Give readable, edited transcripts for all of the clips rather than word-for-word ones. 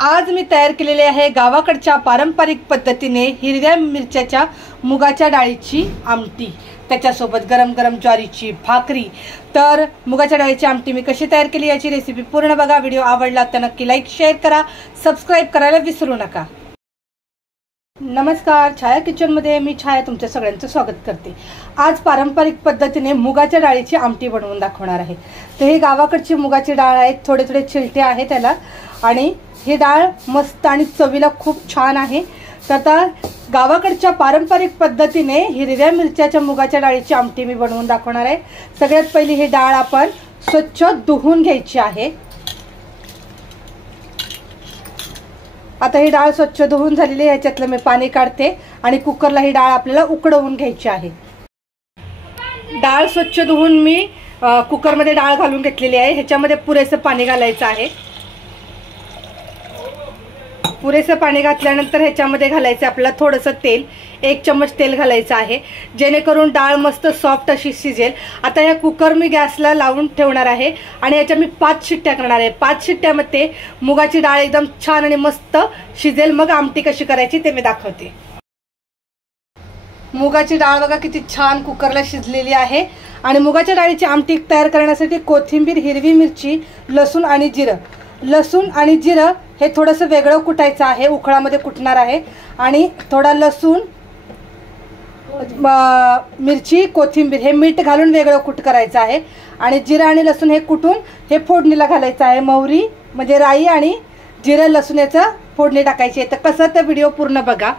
आज मी तयार केलेले आहे गावाकडच्या पारंपरिक पद्धतीने हिरव्या मिरच्याच्या मुगाच्या डाळीची आमटी, त्याच्यासोबत गरम गरम ज्वारीची भाकरी। तर मुगाच्या डाळीची आमटी मी कशी तयार केली याची रेसिपी पूर्ण बघा। व्हिडिओ आवडला तर नक्की लाईक शेअर करा, सबस्क्राइब करायला विसरू नका। नमस्कार, छाया किचन मध्ये मी छाया तुमच्या सगळ्यांचं स्वागत करते। आज पारंपरिक पद्धतीने मुगाच्या डाळीची आमटी बनवून दाखवणार आहे। तर ही गावाकडची मुगाची डाळ आहे, थोडे थोडे छिलटे आहे त्याला, आणि ही डाळ मस्त आणि चवीला खूप छान आहे। तर आता गावाकडच्या पारंपरिक पद्धतीने हिरव्या मिरच्याच्या मुगाच्या डाळीची आमटी मी बनवून दाखवणार आहे। सगळ्यात पहिली ही डाळ आपण स्वच्छ धुवून घ्यायची आहे। आता ही डाळ स्वच्छ धुवून झालेली आहे, ह्याच्यातलं मी पाणी काढते आणि कुकरला ही डाळ आपल्याला उकडवून घ्यायची आहे। डाळ स्वच्छ धुवून मी कुकरमध्ये डाळ घालून घेतलेली आहे। ह्याच्यामध्ये पुरेसं पाणी घालायचं आहे। पुरेसं पाणी घातल्यानंतर ह्याच्यामध्ये घालायचं आपल्याला थोडंसं तेल, 1 चम्मच तेल घालायचं आहे, जेणेकरून डाळ मस्त सॉफ्ट अशी शिजेल। आता या कुकर मी गॅसला लावून ठेवणार आहे आणि याच्या मी 5 शिट्ट्या करणार आहे। 5 शिट्ट्यामध्ये मुगाची डाळ एकदम छान आणि मस्त शिजेल। मग आमटी कशी करायची ते मी दाखवते। मुगाची डाळ बघा किती छान कुकरला शिजलेली आहे। आणि मुगाच्या डाळीची आमटी तयार करण्यासाठी कोथिंबीर, हिरवी मिरची, लसूण आणि जिरं। लसूण आणि जिरं हे थोडंसं वेगळं कुटायचं आहे, उखळामध्ये कुटणार आहे। आणि थोडा लसूण, मिरची, कोथिंबीर हे मीठ घालून वेगळं कुट करायचं आहे। आणि जिरं आणि लसूण हे कुटून हे फोडणीला घालायचं आहे। मोहरी म्हणजे राई आणि जिरं लसूण याचं फोडणी टाकायची आहे। तर कसं तर व्हिडिओ पूर्ण बघा।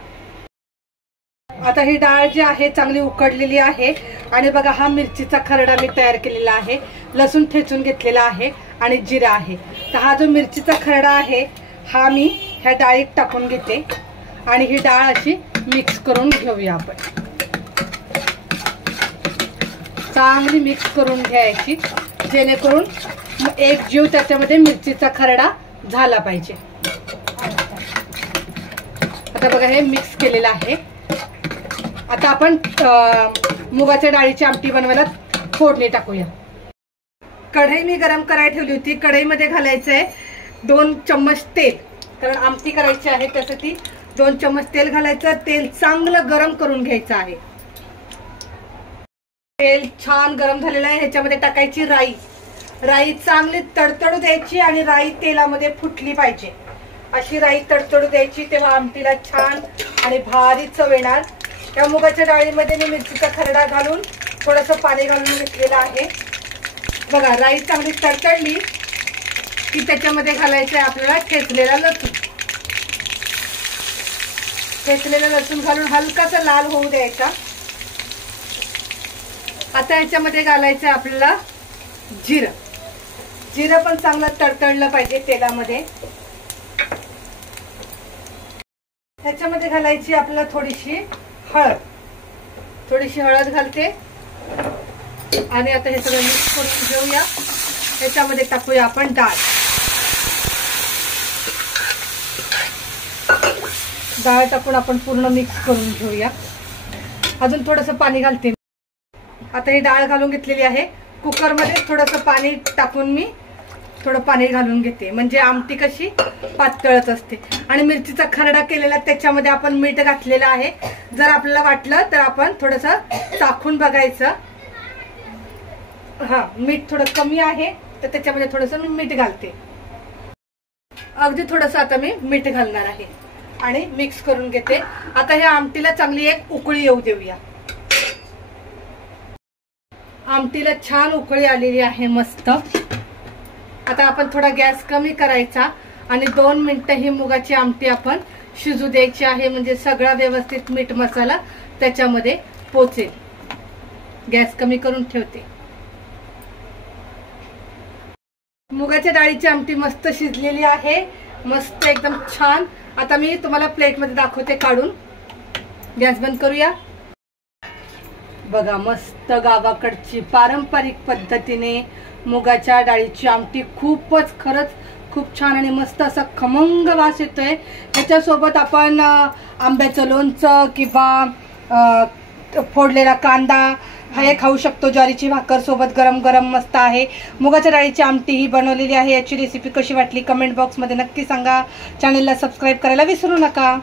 आता ही डाळ जी आहे चांगली उकडलेली आहे आणि बघा हा मिरचीचा खरडा मी तयार केलेला आहे, लसूण ठेचून घेतलेला आहे आणि जिरं आहे। तर हा जो मिरचीचा खरडा आहे हा मी ह्या डाळीत टाकून घेते आणि ही डाळ अशी मिक्स करून घेऊया आपण। चांगली मिक्स करून घ्यायची, जेणेकरून एक जीव त्याच्यामध्ये मिरचीचा खरडा झाला पाहिजे। आता बघा हे मिक्स केलेलं आहे। आता आपण मुगाच्या डाळीची आमटी बनवायला फोडणी टाकूया। कढई मी गरम करायला ठेवली होती, कढईमध्ये घालायचं आहे 2 चम्मच तेल, कारण आमटी करायची आहे त्यासाठी 2 चम्मच तेल घालायचं। तेल चांगलं गरम करून घ्यायचं आहे। तेल छान गरम झालेलं आहे, ह्याच्यामध्ये टाकायची राई। राई चांगली तडतडू द्यायची आणि राई तेलामध्ये फुटली पाहिजे, अशी राई तडतडू द्यायची, तेव्हा आमटीला छान आणि भारी चव येणार। या मुगाच्या डाळीमध्ये मी मिरचीचा खरडा घालून थोडंसं पाणी घालून घेतलेलं आहे। बघा राई चांगली तडतडली की त्याच्यामध्ये घालायचं आहे आपल्याला ठेचलेला लसूण। ठेचलेला लसूण घालून हलकासा लाल होऊ द्यायचा। आता ह्याच्यामध्ये घालायचं आहे आपल्याला जिरं। जिरं पण चांगलं तडतडलं पाहिजे तेलामध्ये। ह्याच्यामध्ये घालायची आपल्याला थोडीशी हळद। थोडीशी हळद घालते आणि आता हे सगळं मिक्स करून घेऊया। ह्याच्यामध्ये टाकूया आपण डाळ। डाळ टाकून आपण पूर्ण मिक्स करून घेऊया। अजून थोडंसं पाणी घालते। आता ही डाळ घालून घेतलेली आहे। कुकरमध्ये थोडंसं पाणी टाकून मी थोडं पाणी घालून घेते, म्हणजे आमटी कशी पातळच असते। आणि मिरचीचा खरडा केलेला त्याच्यामध्ये आपण मीठ घातलेलं आहे। जर आपल्याला वाटलं तर आपण थोडंसं चाखून बघायचं, हा मीठ थोडं कमी आहे तर त्याच्यामध्ये थोडंसं मी मीठ घालते। अगदी थोडंसं आता मी मीठ घालणार आहे आणि मिक्स करून घेते। आता ह्या आमटीला चांगली एक उकळी येऊ देऊया। आमटीला छान उकळी आलेली आहे मस्त। आता आपण थोडा गॅस कमी करायचा आणि 2 मिनिटं ही मुगाची आमटी आपण शिजू द्यायची आहे, म्हणजे सगळा व्यवस्थित मीठ मसाला त्याच्यामध्ये पोचेल। गॅस कमी करून ठेवते। मुगाच्या डाळीची आमटी मस्त शिजलेली आहे, मस्त एकदम छान। आता मी तुम्हाला प्लेटमध्ये दाखवते काढून। गॅस बंद करूया। बघा मस्त गावाकडची पारंपरिक पद्धतीने मुगाच्या डाळीची आमटी, खूपच खरंच खूप छान आणि मस्त असा खमंग वास येतोय। ह्याच्यासोबत आपण आंब्याचं लोणचं किंवा फोडलेला कांदा हे खाऊ शकतो. ज्वारीची भाकर सोबत गरम गरम मस्त आहे. मुगाच्या डाळीची आमटी ही बनवलेली आहे. याची रेसिपी कशी वाटली कमेंट बॉक्समध्ये नक्की सांगा. चॅनलला सबस्क्राईब करायला विसरू नका.